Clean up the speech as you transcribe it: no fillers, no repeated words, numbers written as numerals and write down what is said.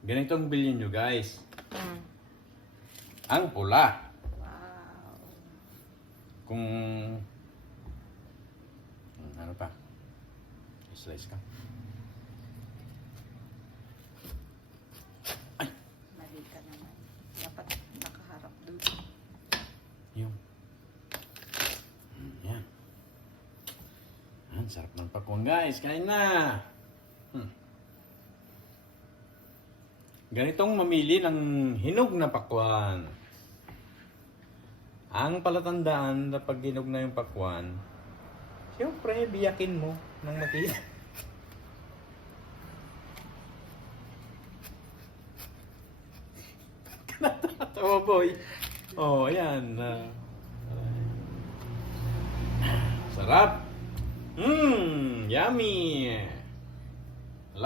Ganitong bilhin nyo guys. Mm. Ang pula. Wow. Kung ano pa? Slice ka. Mali ka naman. Dapat nakaharap dun. Yung. Yan. Ang sarap ng pakwan guys. Kain na. Ganitong mamili ng hinog na pakwan. Ang palatandaan na pag hinog na yung pakwan, siyempre biyakin mo ng matira. Tawa boy. Oh, ayan. Sarap. Yummy.